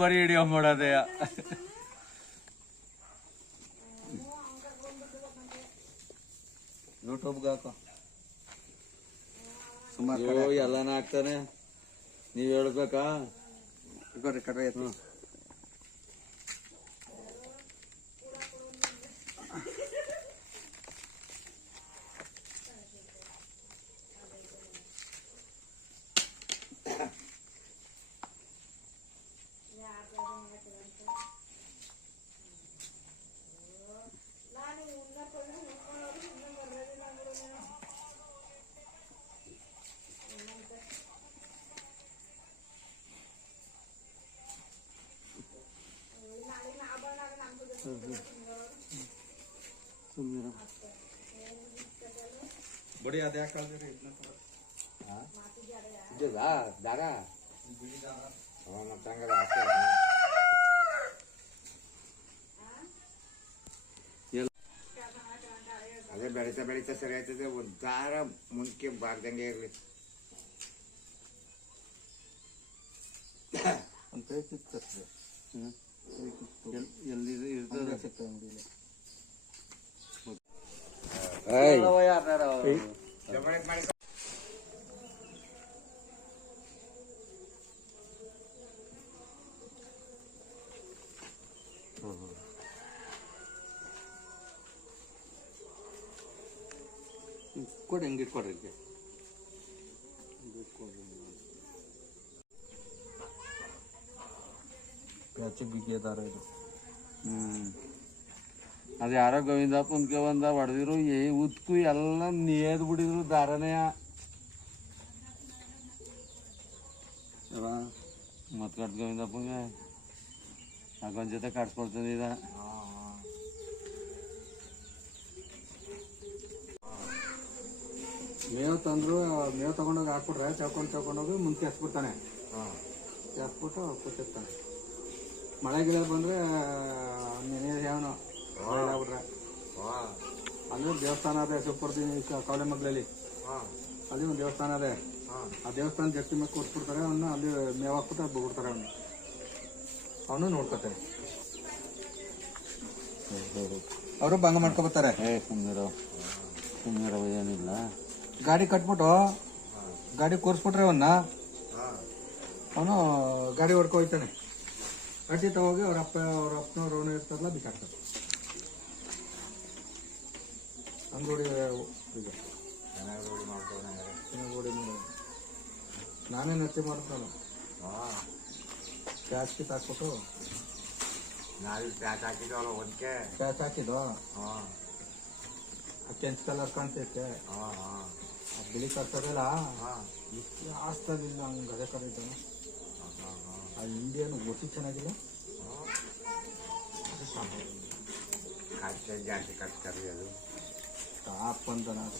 ಬರೀ ಹಿಡಿಯೋ ಮಾಡೋದೇ. ಯೂಟ್ಯೂಬ್ಗೆ ಹಾಕೋ. ಸುಮಾರು ಎಲ್ಲಾನ ಆಗ್ತಾನೆ ನೀವ್ ಹೇಳ್ಬೇಕಾ? ಕಡೆ ಕಡೆ ಎತ್ತು ಬಡಿ ಅದೇ ಹಾಕಲ್ದಿರಿ ದಾರ ಅದೇ ಬೆಳೀತಾ ಬೆಳೀತಾ ಸರಿ ಆಯ್ತದೆ ಒಂದು ದಾರ ಮುಂದಕ್ಕೆ ಬಾರ್ದಂಗೆ ಇರಲಿ ಒಂದು ಕೈ ಕಿತ್ತು ಎಲ್ಲಿ ಇರ್ತದೆ ಸಿಗ್ತದೆ ಅಂಗಡಿಲಿ ಮಾಡಿ ಕೊಡಿ ಹಂಗೆ ಇಟ್ಕೊಡ್ರಿ ಇದಕ್ಕೆ ಪ್ಯಾಚಿ ಬಿಗಿ ದಾರ ಇದು ಹ್ಮ್ ಅದು ಯಾರೋ ಗೋವಿಂದಪ್ಪ ಉನ್ಕೆ ಬಂದ ಹೊಡೆದಿರು ಏ ಉದ್ಕು ಎಲ್ಲ ನೇದ್ ಬಿಡಿದ್ರು ದಾರನೇ ಮತ್ ಕಟ್ ಗೋವಿಂದಪ್ಪಂಗೆ ಹಾಕೊಂದ್ ಜೊತೆ ಕಟ್ಸ್ಕೊಡ್ತೀನಿ ಇದ ಮೇವು ತಂದ್ರು ಮೇವು ತಗೊಂಡೋಗಿ ಹಾಕ್ಬಿಟ್ರೆ ಚೌಕೊಂಡು ತಗೊಂಡೋಗಿ ಮುಂದೆ ಎಸ್ಬಿಡ್ತಾನೆ ಎಸ್ಬಿಟ್ಟು ಕೂತಿರ್ತಾನೆ. ಮಳೆ ಬಂದರೆ ಬಂದ್ರೆ ನೆನೆ ಅಂದ್ರೆ ದೇವಸ್ಥಾನ ಅದೇ ಸುಪ್ಪರ್ದಿ ಕವಲೆ ಮಗ್ಲಲ್ಲಿ ಅಲ್ಲಿ ಒಂದು ದೇವಸ್ಥಾನ ಅದೇ. ಆ ದೇವಸ್ಥಾನ ಜಟ್ಟಿ ಮೇಲೆ ಕೊಟ್ಬಿಡ್ತಾರೆ ಅವನ್ನ ಅಲ್ಲಿ ಮೇವ್ ಹಾಕ್ಬಿಟ್ಟು ಬಿಡ್ತಾರೆ ಅವನು. ಅವನು ನೋಡ್ಕೊತಾರೆ ಅವರು ಭಂಗ ಮಾಡ್ಕೊಬರ್ತಾರೆ ಏನಿಲ್ಲ. ಗಾಡಿ ಕಟ್ಬಿಟ್ಟು ಗಾಡಿ ಕೂರಿಸ್ಬಿಟ್ರೆ ಅವನ್ನ ಅವನು ಗಾಡಿ ಹೊಡ್ಕೊ ಹೋಗ್ತಾನೆ ಖಂಡಿತ ಹೋಗಿ ಅವ್ರ ಅಪ್ಪ ಅವ್ರ ಅಪ್ಪನವ್ರು ಅವನು ಇರ್ತಾರಲ್ಲ ಬಿಸಾಕ್ತಾರೆ. ಹಂಗೋಡಿ ಈಗ ಚೆನ್ನಾಗಿ ಓಡಿ ಮಾಡೋದು ನಾನೇ ನತ್ತಿ ಮಾಡ್ತಾನೆ. ಪ್ಯಾಚ್ ಕಿತ್ ಹಾಕ್ಬಿಟ್ಟು ನಾವು ಪ್ಯಾಕ್ ಹಾಕಿದ್ವಲ್ಲ ಒಂದ್ಕೆ? ಪ್ಯಾಚ್ ಹಾಕಿದ್ದು ಹಾಂ. ಆ ಕೆಂಚ್ ಕಲರ್ ಕಾಣ್ತೈತೆ. ಹಾಂ ಹಾಂ. ಆ ಬಿಳಿ ಕರ್ತದಲ್ಲ ಹಾಂ. ಆಸ್ತದಿಲ್ಲ ಹಂಗೆ ಅದೇ ಕರ ಇದ್ದಾನೆ. ಆ ಇಂಡಿಯನ್ ಒಸಿ ಚೆನ್ನಾಗಿಲ್ಲ ಖರ್ಚು ಜಾಸ್ತಿ ಖರ್ಚು ಅದು. ಟಾಪ್ ಅಂತ ನಾನು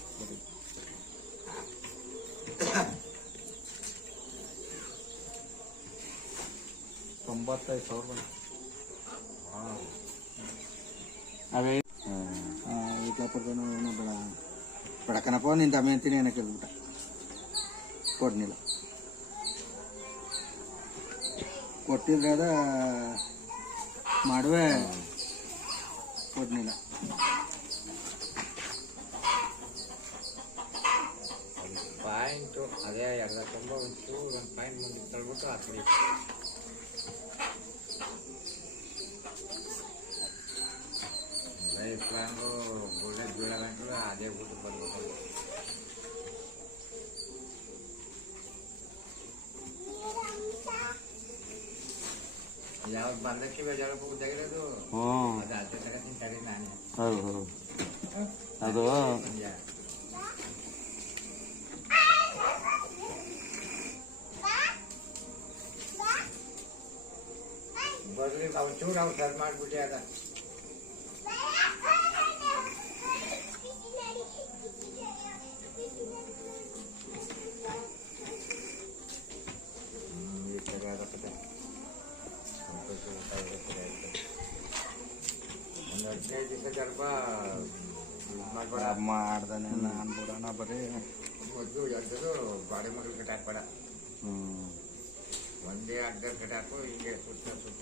ತೊಂಬತ್ತೈದು ಸಾವಿರ ಅವೇ ವಿದ್ಯಾಪುರದನು ಏನೋ ಬೇಡ ಬಡಕನಪ್ಪ ನಿಂದ ತಮ್ಮ ಅಂತೀನಿ ಏನಕ್ಕೆ ಹೇಳ್ಬಿಟ್ಟ ಕೊಡ್ನಿಲ್ಲ. ಕೊಟ್ಟಿದ್ರೆ ಅದ ಮಾಡುವೆ ಕೊಡ್ನಿಲ್ಲ. ಪಾಯಿಂಟು ಅದೇ ಎರಡು ತುಂಬ ಉಂಟು ಒಂದು ಪಾಯಿಂಟ್ ಮುಂದೆ ತಳ್ಬಿಟ್ಟು ಹಾಕ್ಬಿಡಿ ಲೈಫ್ ಲಾಂಗು ಬುಲೆಟ್ ಬೀಳೋದಂಗೂ ಅದೇ ಬಿಟ್ಟು ಬಂದ್ಬಿಟ್ಟು ಯಾವ್ದು ಬಂದಕ್ಕೆ ಬೇಜಾರಪ್ಪ ಉದ್ದಾಗಿರೋದು ಹ್ಞೂ ಅದು ಅದೇ ಥರ ತಿಂತಾರೆ ನಾನೇ ಹೌದು ಹೌದು ಅದು ಬರ್ಲಿ ಒಂಚೂರು ಅವ್ರು ಸರ್ ಮಾಡ್ಬಿಟ್ಟೆ ಅದ ಹ್ಮ್, ಈ ಸರಿ ಆಗತ್ತೆ. ಸಂತೋಷ ಊಟ ಇರೋ ಸರಿ ಆಯ್ತು. ಒಂದು ಹದಿನೈದು ದಿವಸ ಸ್ವಲ್ಪ ಇದು ಮಾಡ್ಬೇಡ ಮಾಡ್ದಾನೆ ನಾನು ಬಿಡೋಣ ಬರೀ ಮೊದಲು ಎದ್ದದು ಬಾಡಿ ಮಗಲು ಕಟ್ಟಾಕ್ಬೇಡ ಹ್ಞೂ ಒಂದೇ ಅಡ್ಡ ಹಾಕು ಹಿಂಗೆ ಸುತ್ತ ಸುತ್ತ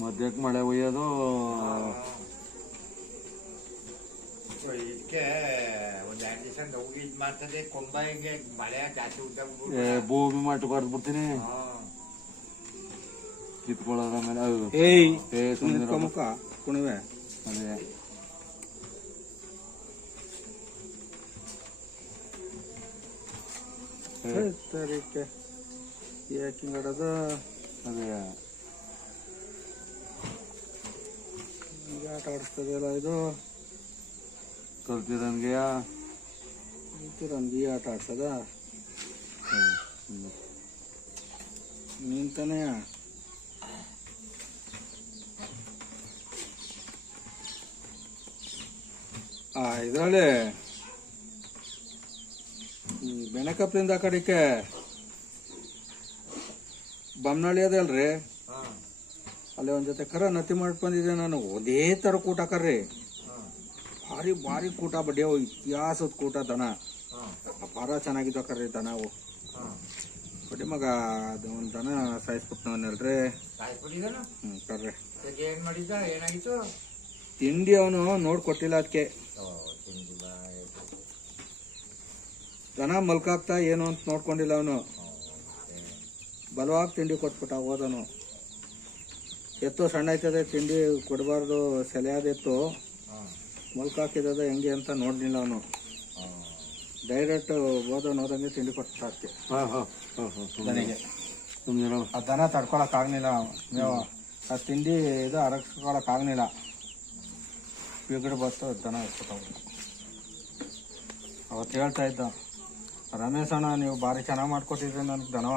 ಮಧ್ಯಕ್ಕೆ ಮಳೆ ಒಯ್ಯೋದು? ಇದಕ್ಕೆ ಒಂದ್ ಎರಡು ದಿವಸ ನೋವು ಇದು ಮಾಡ್ತದೆ ಕೊಂಬ ಹಿಂಗೆ ಮಳೆ ಜಾಸ್ತಿ ಉದ್ದ ಏ, ಭೂಮಿ ಮಟ್ಟ ಬರ್ದ್ಬಿಡ್ತೀನಿ ಹಾ. ಕಿತ್ಕೊಳ್ಳೋದ ಮೇಲೆ ಏಯ್ ಏ ಕುಣಿವೆ. ಅದೇ. ಸರಿಕೆ ಯಾಕೆ ಹಿಂಗಡೋದು ಅದೇ. ಹಿಂಗೆ ಆಟ ಆಡಿಸ್ತದಲ್ಲ ಇದು? ಕಲ್ತಿದಂಗೆ ನನಗೆ ಆಟ ಆಡ್ಸದ? ನಿಂತಾನೆ ಆ ಇದರಲ್ಲಿ ಬೆನಕಪ್ಪಿಂದ ಆ ಕಡೆಗೆ ಬಮ್ನಳ್ಳಿ ಅದಲ್ರಿ ಹಾ. ಅಲ್ಲಿ ಒಂದ್ ಜೊತೆ ಕರ ನತಿ ಮಾಡಿ ಬಂದಿದ್ದೆ ನಾನು. ಒಂದೇ ಥರ ಕೂಟ ಕರ್ರಿ. ಭಾರಿ ಭಾರಿ ಕೂಟ ಬಡ್ಡಿಯವು ಇತಿಹಾಸದ ಕೂಟ ದನ. ಅಪಾರ ಚೆನ್ನಾಗಿದ್ದ ಕರ್ರಿ ದನ ಅವು. ಹಾ. ಬಡ್ಡಿ ಮಗ ಅದು ಒಂದು ದನ ಸಾಯಿಸ್ಬಿಟ್ನವನಲ್ರಿ. ಅಲ್ರಿ ಹ್ಞೂ ಕರ್ರಿ. ತಿಂಡಿ ಅವನು ನೋಡ್ಕೊಟ್ಟಿಲ್ಲ ಅದಕ್ಕೆ ದನ ಮಲ್ಕಾಗ್ತಾ ಏನು ಅಂತ ನೋಡ್ಕೊಂಡಿಲ್ಲ ಅವನು. ಬಲವಾಗಿ ತಿಂಡಿ ಕೊಟ್ಬಿಟ್ಟ ಹೋದನು. ಎತ್ತು ಸಣ್ಣ ಆಯ್ತದೆ ತಿಂಡಿ ಕೊಡಬಾರ್ದು ಸೆಲೆಯಾದಿತ್ತು. ಹಾ ಮಲ್ಕಾಕಿದ ಹೆಂಗೆ ಅಂತ ನೋಡಲಿಲ್ಲ ಅವನು. ಡೈರೆಕ್ಟ್ ಹೋದನು ಹೋದಂಗೆ ತಿಂಡಿ ಕೊಟ್ಟು ಅದಕ್ಕೆ ಹಾ ಹಾ ಹಾ ಹಾ ದನಿಗೆ ಸುಮ್ಮನೆ ಆ ದನ ತಡ್ಕೊಳಕ್ ಆಗ್ಲಿಲ್ಲ. ಮೇವ ಆ ತಿಂಡಿ ಇದು ಅರಗಿಸ್ಕೊಳಕ್ ಆಗ್ಲಿಲ್ಲ. ಬಿಗಡ್ ಬತ್ತು ದನ ಅವತ್ತು ಹೇಳ್ತಾ ಇದ್ದ ರಮೇಶ್ ಅಣ್ಣ ನೀವು ಭಾರಿ ಚೆನ್ನಾಗಿ ಮಾಡ್ಕೊಟ್ಟಿದ್ರಿ ನನಗೆ ದನವ?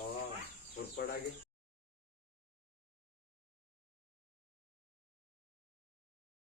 ಹಾ,